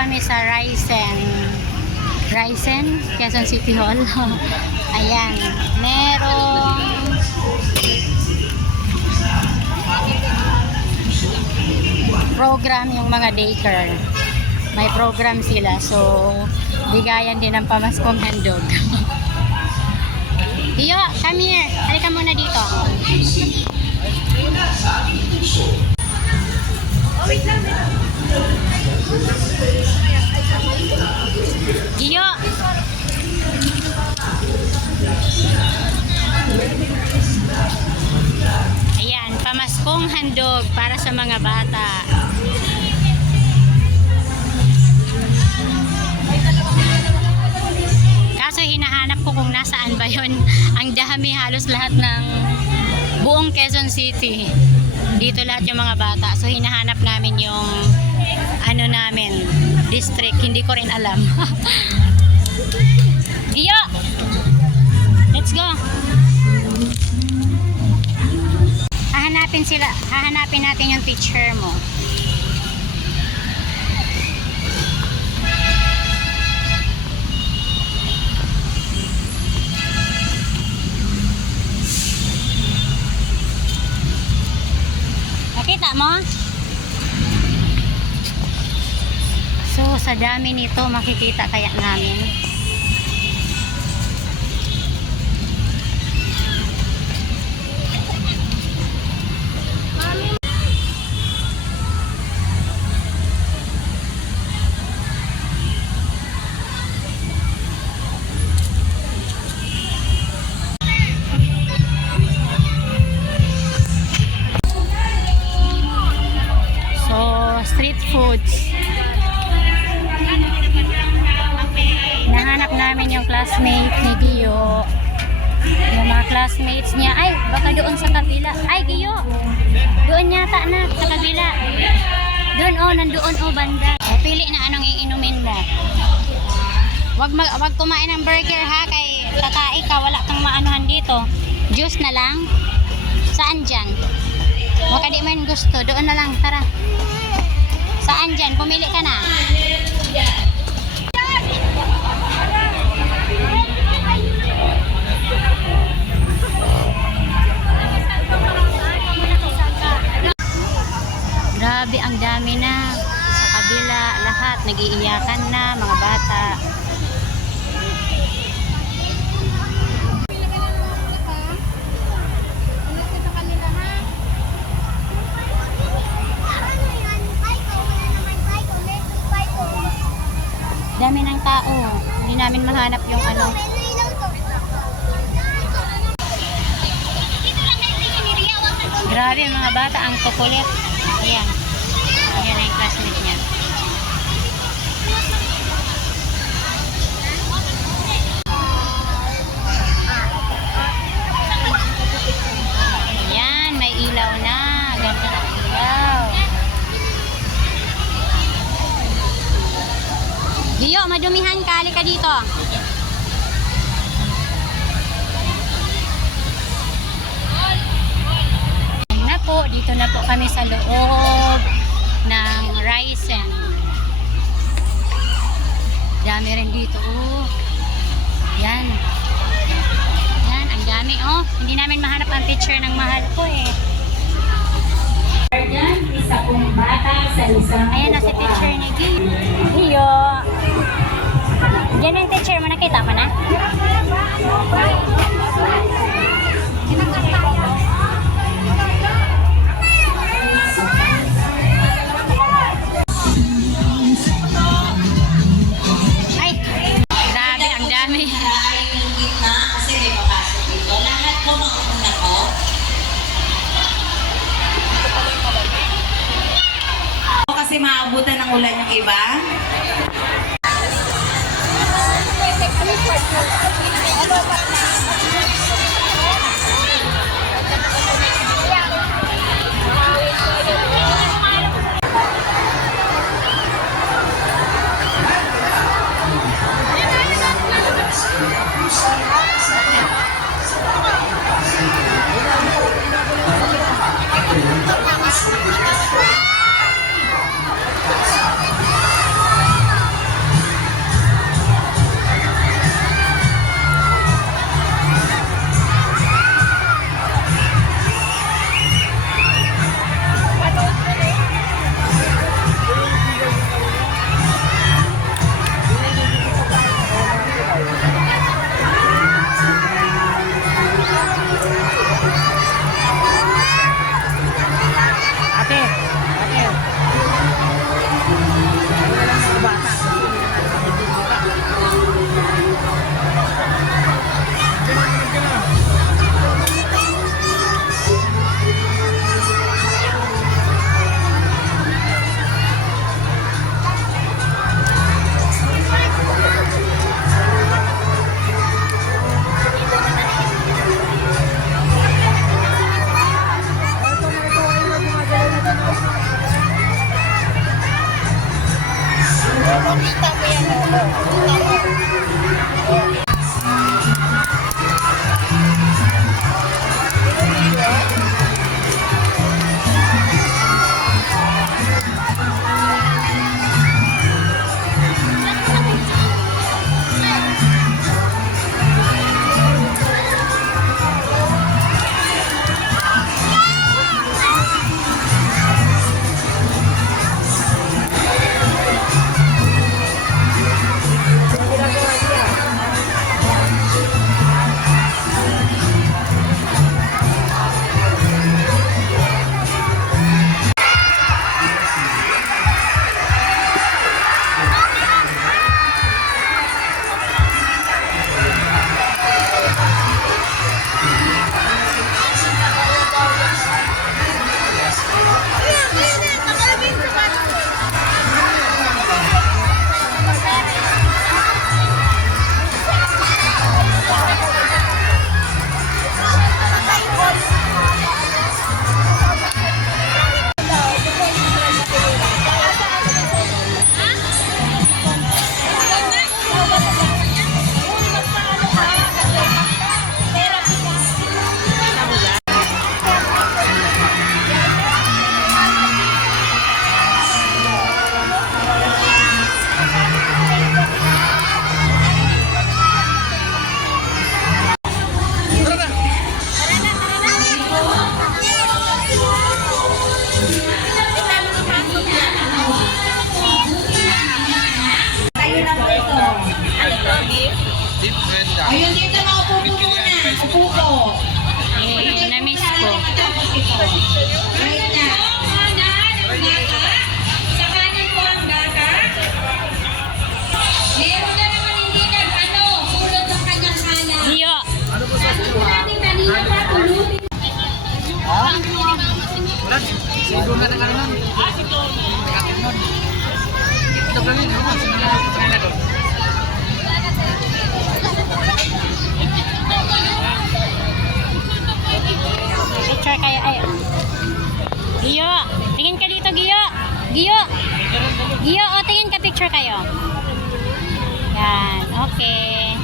kami sa Risen, Quezon City Hall. Ayan, merong program yung mga daycare. May program sila, so bigayan din ng pamaskong handog. Iyo, come here. Halika muna dito. Iyo. Ayan, pamaskong handog para sa mga bata. Kaso hinahanap ko kung nasaan ba yun. Ang dami, halos lahat ng buong Quezon City. Dito lahat yung mga bata. So hinahanap namin yung ano namin, district. Hindi ko rin alam. Iyo! Let's go! Hahanapin natin yung teacher mo. Nakita mo? So, sa dami nito, makikita kaya namin. Street foods. Nahanap namin yung classmate ni Gio. Yung mga classmates niya. Ay, baka doon sa kabila. Ay, Gio! Doon yata na, sa kabila. Doon, oh, nandoon, oh, banda. O, pili na anong iinumin mo. Wag kumain ng burger, ha? Kay tatai ka, wala kang maanuhan dito. Juice na lang. Saan dyan? Baka di mo yung gusto. Doon na lang, tara. Saan dyan? Pumili ka na. Grabe, ang dami na. Sa kabila, lahat. Nag-iiyakan na, mga bata. Dami ng tao. Hindi namin mahanap yung ano. Grabe mga bata, ang kukulit. Ayan. Ayan na yung classmate niya. Ayan, may ilaw na. Ganda ng ilaw. Gio, madumihan ka. Halika dito. Na po, dito na po kami sa loob ng Risen. Dami rin dito. Oh. Yan. Yan, ang dami. Oh, hindi namin mahanap ang picture ng mahal ko eh. Isa pong bata sa isang ayan na si teacher ni Gio. Diyan yung teacher mo, nakita mo na? Ay, grabe, ang dami. yung gitna kasi may papasok dito. Lahat po mauna ko. Kasi maabutan ng ulan yung iba. Kita mo yan, oo. Kita mo. Ayun, dito maupo po muna. Upo po. Na-miss ko. Tapos ito. Right na. Sa kanan po ang bata. Meron na naman hindi sulot ng kanyang kanan. Giyo. Natin kanina pa tulungin. Picture kayo. Ay. Giyo. Tingin ka dito, Giyo. Giyo. Giyo, o tingin ka picture kayo. Yan. Okay.